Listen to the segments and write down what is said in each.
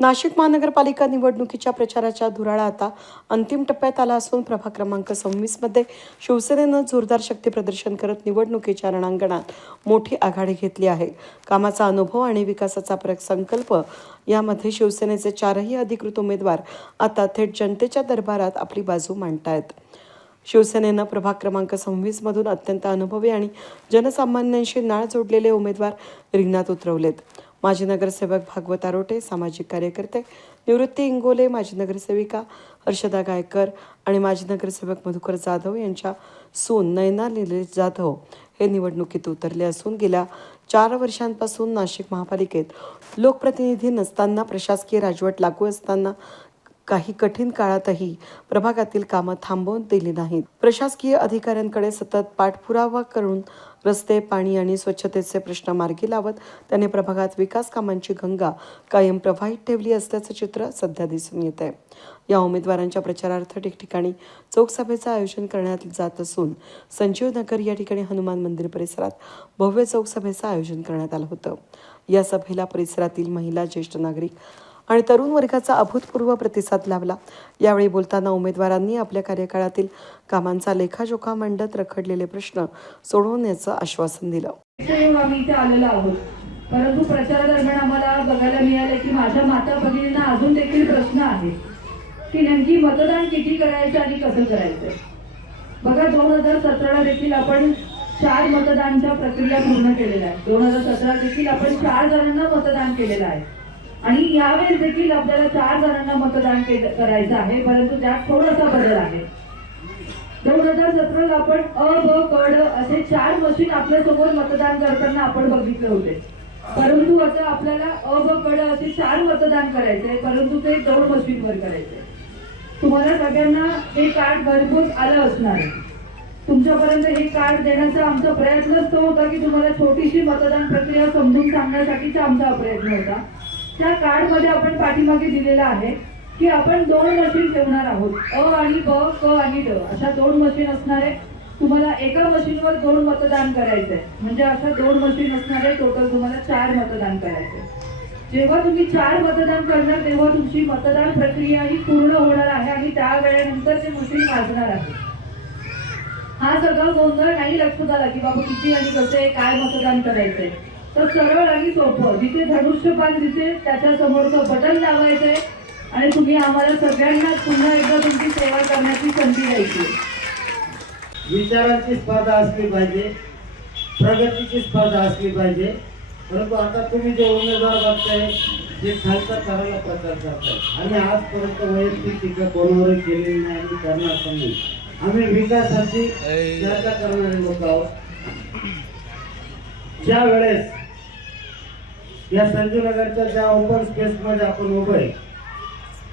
नाशिक महानगरपालिका निवडणुकीच्या प्रचाराच्या धुराळा आता अंतिम टप्प्यात आला असून प्रभाग क्रमांक 26 मध्ये शिवसेनेनं जोरदार शक्ती प्रदर्शन करत निवडणुकीच्या रणांगणात मोठी आघाडी घेतली आहे. कामाचा अनुभव आणि विकासाचा संकल्प यामध्ये शिवसेनेचे 4ही अधिकृत उमेदवार आता थेट जनतेच्या दरबारात आपली बाजू मांडतायत. शिवसेनेनं प्रभाग क्रमांक 26 मधून अत्यंत अनुभवी आणि जनसामान्यांशी नाळ जोडलेले उमेदवार रिंगणात उतरवलेत. माजी नगरसेवक भागवत आरोटे, सामाजिक कार्यकर्ते निवृत्ती इंगोले, माजी नगरसेविका हर्षदा गायकर आणि माजी नगरसेवक मधुकर जाधव यांच्या सून नयना निलेश जाधव हे निवडणुकीत उतरले असून गेल्या 4 वर्षांपासून नाशिक महापालिकेत लोकप्रतिनिधी नसताना, प्रशासकीय राजवट लागू असताना काही कठीण काळातही प्रभागातील कामं थांबवून दिली नाहीत. प्रशासकीय अधिकाऱ्यांकडे सतत पाठपुरावा करून रस्ते, पाणी आणि स्वच्छतेचे प्रश्न मार्गी लावत त्यांनी प्रभागात विकास कामांची गंगा कायम प्रवाहित ठेवली असल्याचं चित्र सध्या दिसून येत आहे. या उमेदवारांच्या प्रचारार्थ ठिकठिकाणी चौकसभेचं आयोजन करण्यात जात असून संजीव नगर या ठिकाणी हनुमान मंदिर परिसरात भव्य चौकसभेचं आयोजन करण्यात आलं होतं. या सभेला परिसरातील महिला, ज्येष्ठ नागरिक आणि तरुण वर्गाचा अभूतपूर्व प्रतिसाद लाभला. यावेळी बोलताना उमेदवारांनी आपल्या कार्यकाळातील कामांचा लेखाजोखा मांडत रखडलेले प्रश्न सोडवण्याचं आश्वासन दिलं. आम्ही इथे आलेलो आहोत, परंतु प्रचारादरम्यान आम्हाला बघायला मिळाले की माझ्या माता भगिनींना अजून देखील प्रश्न आहे की नेमकी मतदान किती करायचं आणि कसं करायचं. बघा, 2017 देखील आपण 4 मतदानच्या प्रक्रिया पूर्ण केलेल्या आहे. 2017 देखील आपण 4 जणांना मतदान केलेलं आहे आणि यावेळेस देखील आपल्याला 4 जणांना मतदान करायचं आहे, परंतु त्यात थोडासा बदल आहे. 2017 आपण अ, ब, क, ड असे 4 मशीन आपल्या समोर मतदान करताना आपण बघितले होते, परंतु आता आपल्याला अ, ब, क, ड असे 4 मतदान करायचे, परंतु ते 2 मशीनवर करायचे. तुम्हाला सगळ्यांना हे कार्ड घरपोच आलं असणार आहे. तुमच्यापर्यंत हे कार्ड देण्याचा आमचा प्रयत्नच तो होता की तुम्हाला छोटीशी मतदान प्रक्रिया समजून सांगण्यासाठीचा आमचा प्रयत्न होता. त्या कार्ड मध्ये आपण पाठीमागे दिलेला आहे की आपण 2 मशीन ठेवणार आहोत. अ आणि ब, क आणि ड अशा 2 मशीन असणार आहे. तुम्हाला एका मशीनवर 2 मतदान करायचंय, म्हणजे अशा 2 मशीन असणार आहे. टोटल तुम्हाला 4 मतदान करायचंय. जेव्हा तुम्ही 4 मतदान करणार तेव्हा तुमची मतदान प्रक्रिया ही पूर्ण होणार आहे आणि त्या वेळेनंतर ते मशीन वाजणार आहे. हा सगळा गोंधळ नाही लक्षात आला की बाबा किती आणि कसे काय मतदान करायचंय, तर सरळ आणि सोपं, जिथे धनुष्यबाण दिसेल त्याच्या समोरचं बटन दाबायचंय आणि तुम्ही आम्हाला सगळ्यांना पुन्हा एकदा तुमची सेवा करण्याची संधी द्यायची. विचारांची स्पर्धा असली पाहिजे, प्रगतीची स्पर्धा असली पाहिजे. परंतु आता तुम्ही जे उमेदवार बघताय ते खालचा करायला प्रचार करताय आणि आजपर्यंत वैयक्तिक टीका कोणावरही केलेली नाही आणि करणार पण नाही. आम्ही विकासाची चर्चा करणारे लोक आहोत. ज्या वेळेस या संजूनगरच्या ज्या ओपन स्पेस मध्ये आपण उभे आहे,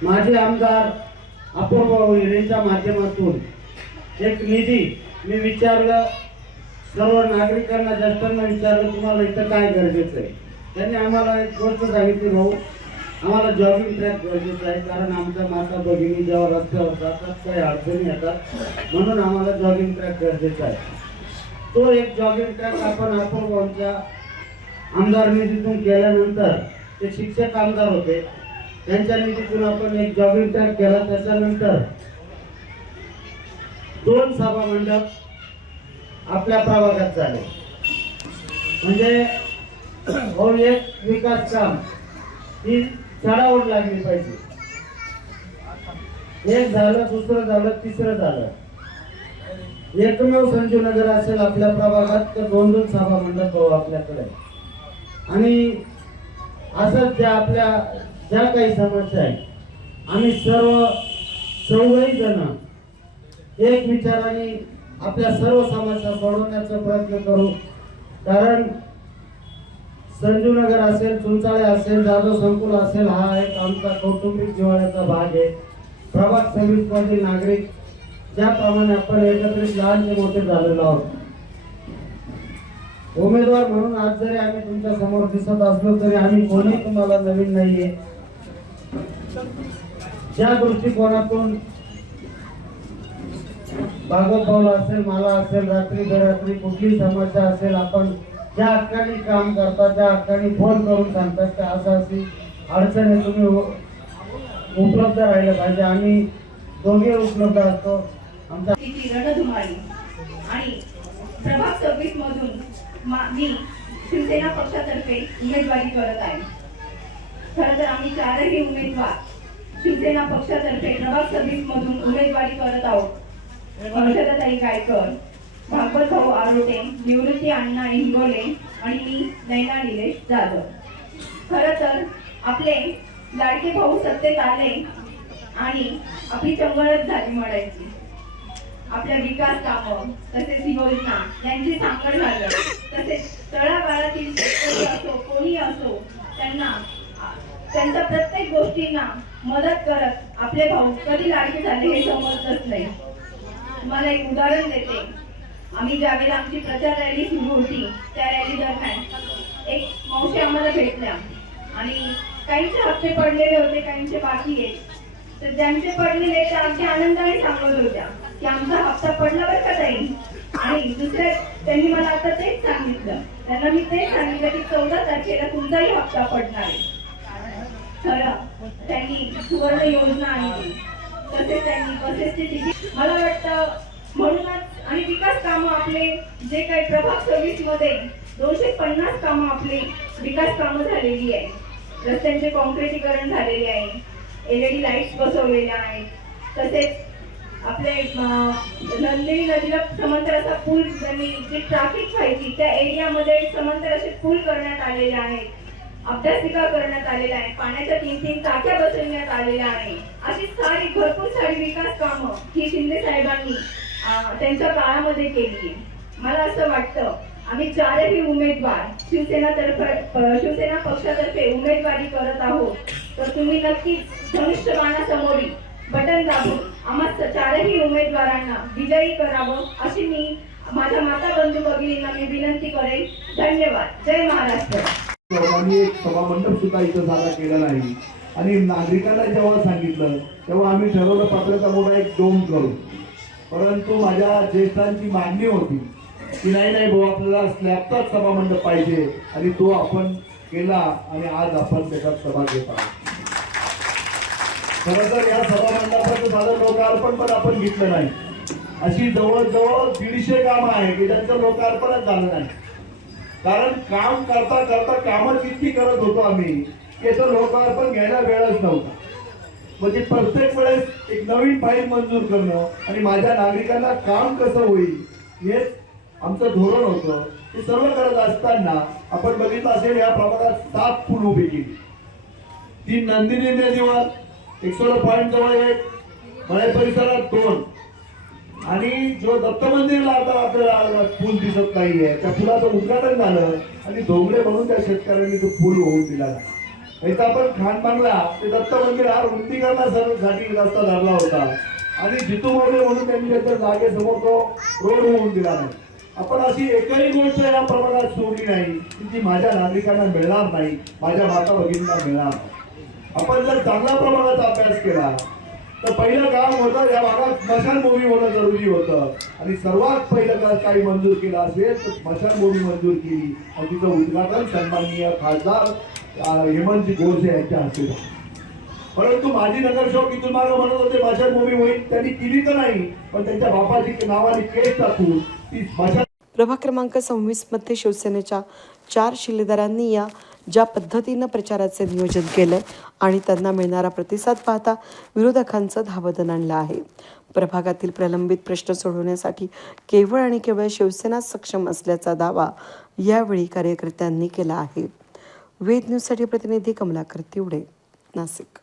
माझे आमदार अपूर्व विहिरीच्या माध्यमातून एक निधी मी विचारलं, सर्व नागरिकांना, ज्येष्ठांना विचारलं तुम्हाला इथं काय गरजेचं आहे. त्यांनी आम्हाला एक गोष्ट सांगितली, भाऊ आम्हाला जॉगिंग ट्रॅक गरजेचं आहे, कारण आमच्या माता भगिनी जेव्हा रस्त्यावर जातात काही अडचणी येतात, म्हणून आम्हाला जॉगिंग ट्रॅक गरजेचा आहे. तो एक जॉगिंग ट्रॅक आपण अपूर्वांच्या आमदार निधीतून केल्यानंतर, ते शिक्षक आमदार होते, त्यांच्या निधीतून आपण एक जॉगिंग ट्रॅक केला. त्याच्यानंतर 2 सभा मंडप आपल्या प्रभागात झाले. म्हणजे एक विकास काम ही चढावून लागली पाहिजे. एक झालं, दुसरं झालं, तिसरं झालं. एकमेव संजूनगर असेल आपल्या प्रभागात तर 2-2 सभा मंडप हो आपल्याकडे. आणि असं ज्या काही समस्या आहेत, आम्ही सर्व 14 जण एक विचाराने आपल्या सर्व समस्या सोडवण्याचा प्रयत्न करू. कारण संजूनगर असेल, चुंचाळे असेल, जाधव संकुल असेल, हा एक आमचा कौटुंबिक जिव्हाळ्याचा भाग आहे. प्रभाग 26 मधील नागरिक ज्याप्रमाणे आपण एकत्रित लहानचे मोठे झालेलो आहोत. उमेदवार म्हणून आज जरी आम्ही तुमच्या समोर दिसत असलो तरी आम्ही कोणी तुम्हाला नवीन नाहीये. ज्या दृष्टिकोनातून भागवत भाऊ असेल, मला असेल, रात्री बेरात्री कुठली समस्या असेल, आपण ज्या हक्काने काम करतात, ज्या हक्काने फोन करून सांगतात की असं अशी अडचणी तुम्ही उपलब्ध राहिले पाहिजे. आम्ही दोघे उपलब्ध असतो. आमचा तिची रणधुमाळी आणि प्रभाग 26 मधून मी शिवसेना पक्षातर्फे उमेदवारी करत आहे. खरं तर आम्ही चारही उमेदवार शिवसेना पक्षातर्फे प्रभाग 26 मधून उमेदवारी करत आहोत. हर्षदाताई गायकर, भागवत भाऊ आरोटे, निवृत्ती अण्णा इंगोले आणि मी नैना निलेश जाधव. खरं तर आपले लाडके भाऊ सत्तेत आले आणि आपली चंगळच झाली म्हणायची. आपल्या विकास कामं तसेच योजना यांची सांगड झालं. तसेच तळागाळातील शेतकरी असो कोणी असो त्यांच्या प्रत्येक गोष्टींना मदत करत आपले भाऊ कधी लाडके झाले हे समजतच नाही. तुम्हाला एक उदाहरण देते. आम्ही ज्यावेळेला आमची प्रचार रॅली सुरू होती त्या रॅली दरम्यान एक मावशी आम्हाला भेटल्या आणि काहींचे हप्ते पडलेले होते, काहींचे बाकी आहेत. तर ज्यांचे पडलेले ते अगदी आनंदाने सांगत होत्या की आमचा हप्ता पडला बरं का ताई. आणि दुसऱ्या त्यांनी मला आता तेच सांगितलं, त्यांना मी तेच सांगितलं की 14 तारखेला तुमचाही हप्ता पडणार आहे. खरं त्यांनी सुवर्ण योजना आणली, तसेच त्यांनी बसेसची तिकीट मला वाटतं म्हणूनच आणि विकास कामं आपले जे काही प्रभाग 26 मध्ये 250 कामं आपली विकास कामं झालेली आहे. रस्त्यांचे कॉन्क्रिटीकरण झालेले आहे, LED लाईट्स बसवलेल्या आहेत. तसेच आपले नंदिनी नदीला समांतर असा पूल त्यांनी जी ट्रॅफिक व्हायची त्या एरियामध्ये समांतर असे पूल करण्यात आलेले आहेत. अभ्यासिका करण्यात आलेल्या आहे, पाण्याच्या 3-3 टाक्या बसवण्यात आलेल्या आहे. अशी भरपूर सारी विकास कामं ही शिंदे साहेबांनी त्यांच्या काळामध्ये केली आहे. मला असं वाटतं आम्ही चारही उमेदवार शिवसेना पक्षातर्फे उमेदवारी करत आहोत. तर तुम्ही नक्कीच धनुष्यबाणासमोरील बटन दाबून आम्हा चारही उमेदवारांना विजयी करावं अशी मी माझ्या माता बंधू भगिनींना मी विनंती करेन. धन्यवाद. जय महाराष्ट्र. लोकांनी एक सभामंडप सुद्धा इथं जागा केला नाही आणि नागरिकांना जेव्हा सांगितलं तेव्हा आम्ही ठरवलं पात्राचा मोठा एक डोम करू. परंतु माझ्या ज्येष्ठांची मागणी होती की नाही भाऊ आपल्याला स्लॅबचाच सभामंडप पाहिजे आणि तो आपण केला आणि आज आपण त्याच्यात सभा घेत आहोत. खरं तर या सभामंडपाचं साधं लोकार्पण पण आपण घेतलं नाही. अशी जवळजवळ 150 कामं आहे की ज्यांचं लोकार्पणच झालं नाही. कारण काम करता करता कामच इतकी करत होतो आम्ही की याचं लोकार्पण घ्यायला वेळच नव्हता. म्हणजे प्रत्येक वेळेस एक नवीन फाईल मंजूर करणं आणि माझ्या नागरिकांना काम कसं होईल हेच आमचं धोरण होतं. हे सर्व करत असताना आपण बघितलं असेल या प्रभागात 7 पूल उभी केली. 3 नंदिनी नदीवर 116 पॉईंट जवळ 1, मळे परिसरात 2 आणि जो दत्त मंदिरला आता आपल्याला पूल दिसत नाहीये त्या पुलाचं उद्घाटन झालं आणि धोंगडे म्हणून त्या शेतकऱ्यांनी तो पूल होऊन दिला. याचा आपण खान बांगला ते दत्त मंदिर हा रुंदीकरणासाठी रस्ता धरला होता आणि जितू मोरे म्हणून त्यांनी त्याच्या जागेसमोर तो रोड होऊन दिला नाही. आपण अशी एकही गोष्ट या प्रभागात सोडली नाही की जी माझ्या नागरिकांना मिळणार नाही, माझ्या माता भगिनींना मिळणार नाही. आपण जर चांगल्या प्रमाणाचा अभ्यास केला तर पहिलं काम होतं या भागात स्मशानभूमी होणं जरुरी होतं आणि सर्वात पहिलं काही मंजूर केलं असेल तर स्मशानभूमी मंजूर केली आणि तिचं उद्घाटन सन्माननीय खासदार हेमंतजी गोडसे यांच्या हस्ते झालं. परंतु माजी नगरसेवक इथून मागे म्हणत होते स्मशानभूमी होईल, त्यांनी केली तर नाही पण त्यांच्या बापाची नावाने केस टाकून ती स्मशान. प्रभाग क्रमांक 26 मध्ये शिवसेनेच्या 4 शिलेदारांनी ज्या पद्धतीनं प्रचाराचे नियोजन केलंय आणि त्यांना मिळणारा प्रतिसाद पाहता विरोधकांचं धावदन आणलं आहे. प्रभागातील प्रलंबित प्रश्न सोडवण्यासाठी केवळ आणि केवळ शिवसेना सक्षम असल्याचा दावा यावेळी कार्यकर्त्यांनी केला आहे. वेद न्यूजसाठी प्रतिनिधी कमलाकर तिवडे, नाशिक.